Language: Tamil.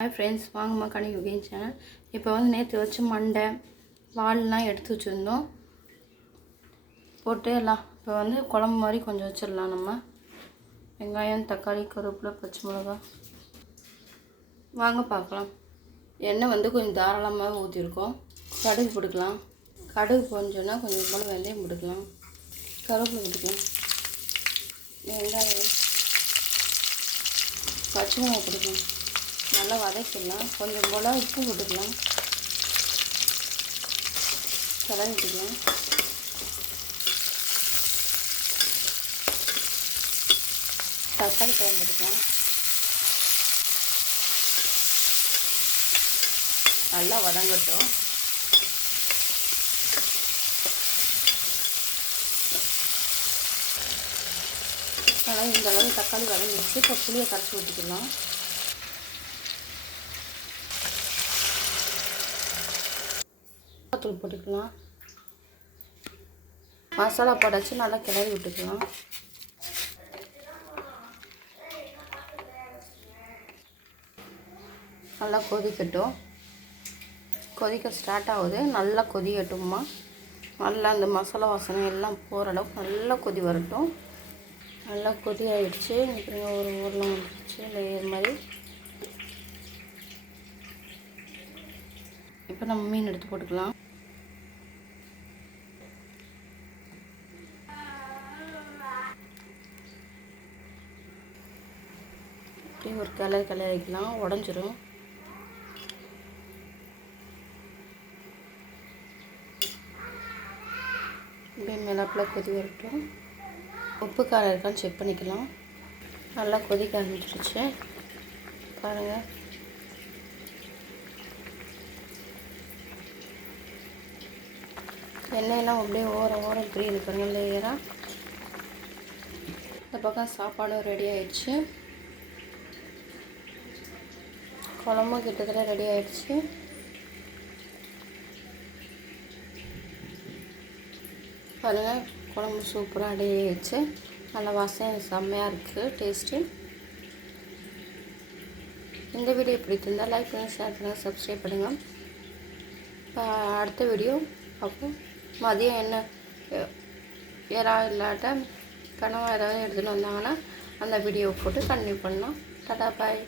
ஹாய் ஃப்ரெண்ட்ஸ், வாங்கம்மா கனி குக்கிங் சேனல். இப்போ வந்து நேற்று வச்சு மண்டை வால்லாம் எடுத்து வச்சுருந்தோம் போட்டு எல்லாம் இப்போ வந்து குழம்பு மாதிரி கொஞ்சம் வச்சிடலாம். நம்ம வெங்காயம், தக்காளி, கருவேப்பிலை, பச்சை மிளகா வாங்க பார்க்கலாம். எண்ணெய் வந்து கொஞ்சம் தாராளமாக ஊற்றிருக்கோம். கடுகு போட்டுக்கலாம். கடுகு கொஞ்சம்னா கொஞ்சம் போல் வெந்தயம் போட்டுக்கலாம். கருவேப்பிலை போட்டுக்கலாம். வெங்காயம், பச்சை மிளகா போட்டுக்கலாம். நல்லா வதக்கிடலாம். கொஞ்சம் போல் உப்பு போட்டுக்கலாம். கிளறி விட்டுக்கலாம். தக்காளி பழம் போட்டுக்கலாம். நல்லா வதங்கட்டும். அதனால் இந்த அளவு தக்காளி வதங்கிடுச்சு. இப்போ புளியை கரைச்சி ஊற்றிக்கலாம். தூள் போட்டுக்கலாம். மசாலா போட்டாச்சு. நல்லா கிளறி விட்டுக்கலாம். நல்லா கொதிக்கட்டும். கொதிக்க ஸ்டார்ட் ஆகுது. நல்லா கொதிக்கட்டும்மா. நல்லா அந்த மசாலா வாசனை எல்லாம் போகிற அளவுக்கு நல்லா கொதி வரட்டும். நல்லா கொதி ஆகிடுச்சு. இப்படி ஒரு ஊரில் வந்துடுச்சு லேயர் மாதிரி. இப்போ நம்ம மீன் எடுத்து போட்டுக்கலாம். இப்படி ஒரு கிளறிக்கலாம். உடஞ்சிரும். இப்படி மிளப்பில் கொதி வரட்டும். உப்பு காரம் இருக்கான்னு செக் பண்ணிக்கலாம். நல்லா கொதிக்க ஆரம்பிச்சிருச்சு பாருங்கள். எண்ணெயெல்லாம் அப்படியே ஓரம் பிரியுது பாருங்கள் லேயராக. இந்த பக்கம் சாப்பாடும் ரெடி ஆயிடுச்சு. குழம்பும் கிட்டத்தட்ட ரெடி ஆயிடுச்சு. பாருங்கள், குழம்பு சூப்பராக ரெடி ஆயிடுச்சு. நல்லா வாசனை செம்மையாக இருக்குது. டேஸ்ட்டு. இந்த வீடியோ பிடித்திருந்தால் லைக் பண்ணுங்கள், ஷேர் பண்ணுங்கள், சப்ஸ்கிரைப் பண்ணுங்கள். இப்போ அடுத்த வீடியோ அப்போ மதியம் என்ன யாராவது இல்லாட்ட கனவா ஏதாவது எடுத்துகிட்டு வந்தாங்கன்னா அந்த வீடியோ போட்டு கண்டினியூ பண்ணலாம். டாடா பாய்.